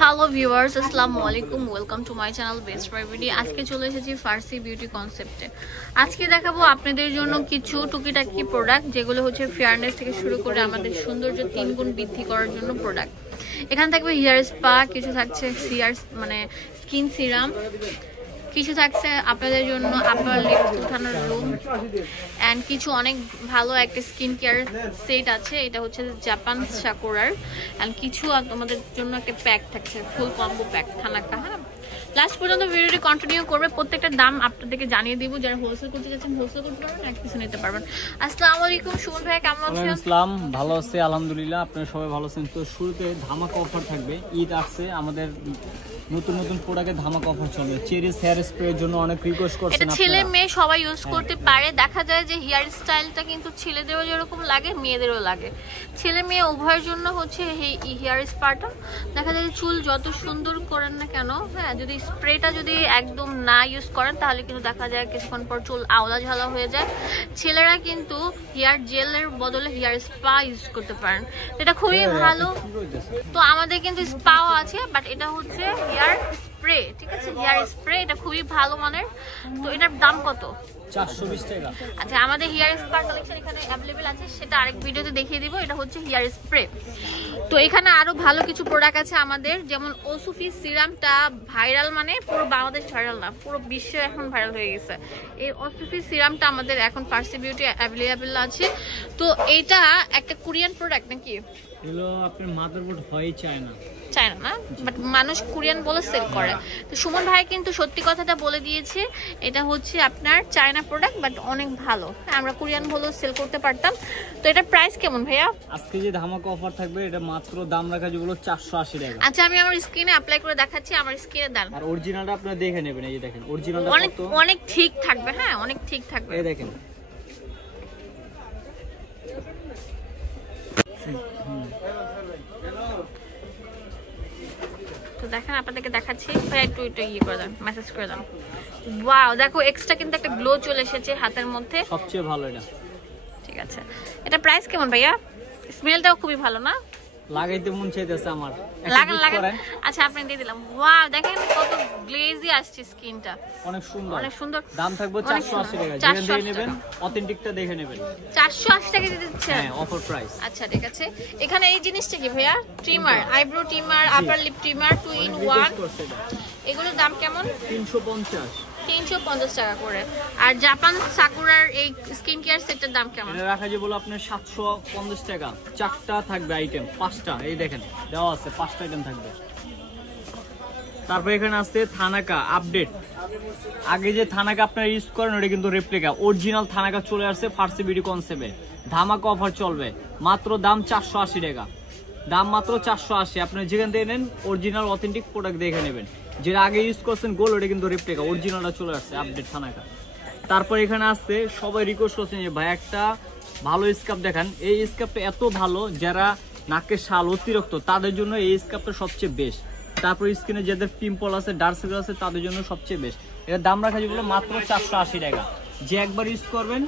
Hello viewers, আসসালামু আলাইকুম। Welcome to my channel best প্রাইভেটি। আজকে চলে এসেছি ফার্সি বিউটি কনসেপ্টে। আজকে দেখাবো আপনাদের জন্য কিছু টুকিটাকি প্রোডাক্ট, যেগুলো হচ্ছে ফেয়ারনেস থেকে শুরু করে আমাদের সৌন্দর্য 3 গুণ বৃদ্ধি করার জন্য প্রোডাক্ট। এখানে থাকবে হেয়ার স্পা, কিছু থাকছে স্কিন সিরাম, কিছু থাকছে আপনাদের জন্য আপার লিপ উঠানোর রুম, অ্যান্ড কিছু অনেক ভালো একটা স্কিন কেয়ার সেট আছে। এটা হচ্ছে জাপান সাকুরার। অ্যান্ড কিছু তোমাদের জন্য একটা প্যাক থাকছে, ফুল কম্বো প্যাক থানাকা। হ্যাঁ, লাস্ট পর্যন্ত ভিডিওটি কন্টিনিউ করবে। প্রত্যেকটা দাম আপনাদেরকে জানিয়ে দিব। যারা হোলসেল করতে যাচ্ছেন হোলসেল করতে পারবেন, এক পিছু নিতে পারবেন। আসসালামু আলাইকুম সুমন ভাই, কেমন আছেন? আসসালাম, ভালো আছি আলহামদুলিল্লাহ। আপনারা সবাই ভালো আছেন? তো শুরুতে ধামাকা অফার থাকবে। ঈদ আসছে, আমাদের নতুন নতুন প্রোডাক্টে ধামাকা অফার চলবে। চেরিস হেয়ার স্প্রে এর জন্য অনেক রিকোয়েস্ট করছেন আপনারা। এটা ছেলে মেয়ে সবাই ইউজ করতে পারে। দেখা যায় যে হেয়ার স্টাইলটা কিন্তু ছেলেদেরও যেরকম লাগে মেয়েদেরও লাগে। ছেলে মেয়ে উভয়ের জন্য হচ্ছে এই হেয়ার স্পাটা। দেখা যায় চুল যত সুন্দর করেন না কেন, হ্যাঁ, যদি স্প্রেটা যদি একদম না ইউজ করেন তাহলে কিন্তু দেখা যায় কিছুক্ষণ পর চুল আওলা ঝালা হয়ে যায়। ছেলেরা কিন্তু হেয়ার জেলের বদলে হেয়ার স্পা ইউজ করতে পারেন, এটা খুবই ভালো। তো আমাদের কিন্তু স্পাও আছে, বাট এটা হচ্ছে হেয়ার স্প্রে, ঠিক আছে, হেয়ার স্প্রে। এটা খুবই ভালো মানের। তো এটার দাম কত? 420 টাকা। আচ্ছা, আমাদের হেয়ার স্পা কালেকশন এখানে অ্যাভেলেবেল আছে, সেটা আরেক ভিডিওতে দেখিয়ে দিব। এটা হচ্ছে হেয়ার স্প্রে। তো এখানে আরো ভালো কিছু প্রোডাক্ট আছে আমাদের, যেমন ওসুফি সিরামটা ভাইরাল, মানে পুরো বাংলাদেশ ভাইরাল না, পুরো বিশ্ব এখন ভাইরাল হয়ে গেছে। এই ওসুফি সিরামটা আমাদের এখন ফার্সি বিউটি অ্যাভেলেবেল আছে। তো এইটা একটা কোরিয়ান প্রোডাক্ট নাকি? এগুলো আপনার মাদারবোর্ড হয় চায়না না, বাট মানুষ কোরিয়ান বলে সেল করে। তো সুমন ভাই কিন্তু সত্যি কথাটা বলে দিয়েছে, এটা হচ্ছে আপনার চায়না প্রোডাক্ট, বাট অনেক ভালো। আমরা কোরিয়ান বলে সেল করতে পারতাম। তো এটার প্রাইস কেমন ভাইয়া? আজকে যে ধামাকা অফার থাকবে, এটা মাত্র দাম রাখা যেগুলো 480 টাকা। আচ্ছা, আমি আমার স্ক্রিনে অ্যাপ্লাই করে দেখাচ্ছি, আমার স্ক্রিনে দেন। আর অরিজিনালটা আপনারা দেখে নেবেন। এই যে দেখেন অরিজিনালটা কত অনেক ঠিক থাকবে। হ্যাঁ, অনেক ঠিক থাকবে। এই দেখেন, তো দেখেন, আপনাদেরকে দেখাচ্ছি। ভাই একটু ইয়ে করে দেন, মেসেজ করে দেন। ওয়াও, দেখো এক্সট্রা কিন্তু একটা গ্লো চলে এসেছে হাতের মধ্যে, সবচেয়ে ভালো এটা। ঠিক আছে, এটা প্রাইস কেমন ভাইয়া? স্মেলটাও খুবই ভালো না? লাগাইতে মন চাইতেছে আমার। লাগান। আচ্ছা, আপনি দিয়ে দিলাম। ওয়াও, দেখেন কত গ্লেজি আসছে স্কিনটা, অনেক সুন্দর। দাম দাম থাকবে 480 টাকা। যেখান থেকে নেবেন অথেন্টিকটা দেখে নেবেন। 480 টাকা দিয়ে দিচ্ছেন? হ্যাঁ, অফার প্রাইস। আচ্ছা, ঠিক আছে। এখানে এই জিনিসটা কি ভাইয়া? Trimmer, eyebrow trimmer, upper lip trimmer 2 in 1। এগুলোর দাম কেমন? 350 টাকা করে। আর জাপান সাকুরার এই স্কিন কেয়ার সেটের দাম কেমন? এটা রাখা যে বলো আপনার 750 টাকা। 4টা থাকবে আইটেম, 5টা। এই দেখেন দেওয়া আছে, 5টা আইটেম থাকবে। তারপর এখানে আছে থানাকা আপডেট। আগে যে থানাকা আপনারা ইউজ করেন ওটা কিন্তু রেপ্লিকা। অরিজিনাল থানাকা চলে আসছে ফার্সি বিউটি কনসেপ্টে। ধামাকা অফার চলবে। মাত্র দাম 480 টাকা। দাম মাত্র 480। আপনি যেখান থেকে নেন অরিজিনাল অথেন্টিক প্রোডাক্ট দেখে নেবেন। যেটা আগে ইউজ করছেন গোল, ওটা কিন্তু রেপ্লিকা। অরিজিনালটা চলে আসছে আপডেট থানাকা। তারপর এখানে আসছে, সবাই রিকোয়েস্ট করছেন যে ভাই একটা ভালো স্কার্ফ দেখান। এই স্কার্ফটা এত ভালো, যারা নাকের শাল অতিরিক্ত তাদের জন্য এই স্কার্ফটা সবচেয়ে বেস্ট। তারপর স্কিনে যাদের পিম্পল আছে, ডার্ক সার্কেল আছে, তাদের জন্য সবচেয়ে বেস্ট। এটার দাম রাখা যেগুলো মাত্র 480 টাকা। যে একবার ইউজ করবেন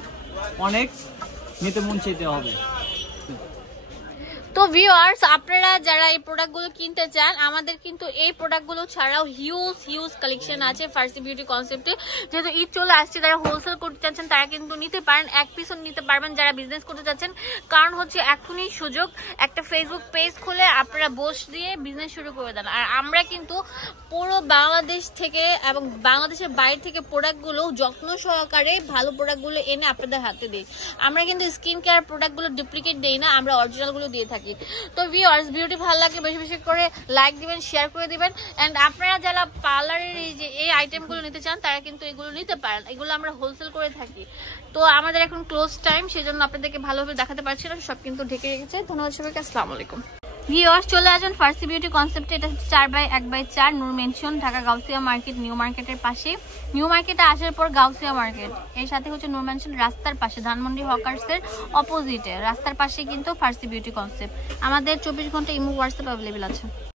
অনেক নিতে মন চাইতে হবে। তো ভিউয়ার্স, আপনারা যারা এই প্রোডাক্টগুলো কিনতে চান, আমাদের কিন্তু এই প্রোডাক্টগুলো ছাড়াও হিউজ কালেকশন আছে ফার্সি বিউটি কনসেপ্টে। যেহেতু ঈদ চলে আসছে, যারা হোলসেল করতে চাচ্ছেন তারা কিন্তু নিতে পারেন, এক পিসও নিতে পারবেন। যারা বিজনেস করতে চাচ্ছেন, কারণ হচ্ছে এখনই সুযোগ। একটা ফেসবুক পেজ খুলে আপনারা বস দিয়ে বিজনেস শুরু করে দেন। আর আমরা কিন্তু পুরো বাংলাদেশ থেকে এবং বাংলাদেশের বাইরে থেকে প্রোডাক্টগুলো যত্ন সহকারে ভালো প্রোডাক্টগুলো এনে আপনাদের হাতে দিই। আমরা কিন্তু স্কিন কেয়ার প্রোডাক্টগুলো ডুপ্লিকেট দিই না, আমরা অরিজিনালগুলো দিয়ে থাকি। তো ভিউয়ার্স, ভিডিওটি ভালো লাগলে বেশি বেশি করে লাইক দিবেন, শেয়ার করে দিবেন। এন্ড আপনারা যারা পার্লারের এই আইটেমগুলো নিতে চান তারা কিন্তু এগুলো নিতে পারেন। এগুলো আমরা হোলসেল করে থাকি। তো আমাদের এখন ক্লোজ টাইম, সেজন্য আপনাদেরকে ভালোভাবে দেখাতে পারছি না, সব কিন্তু ঢেকে রেখেছে। ধন্যবাদ সবাইকে, আসসালামু আলাইকুম। ভিউয়ার্স, চলে আসুন ফার্সি বিউটি কনসেপ্টে। এটা 4x1/4 Noor mansion, Dhaka Gausia market, new মার্কেটের পাশে। নিউ মার্কেটে আসার পর গাউসিয়া মার্কেট, এর সাথে হচ্ছে নূর মেনশন রাস্তার পাশে, ধানমন্ডি হকার্সের অপোজিটে রাস্তার পাশে কিন্তু ফার্সি বিউটি কনসেপ্ট। আমাদের 24 ঘন্টা ইমো হোয়াটসঅ্যাপ অ্যাভেলেবেল আছে।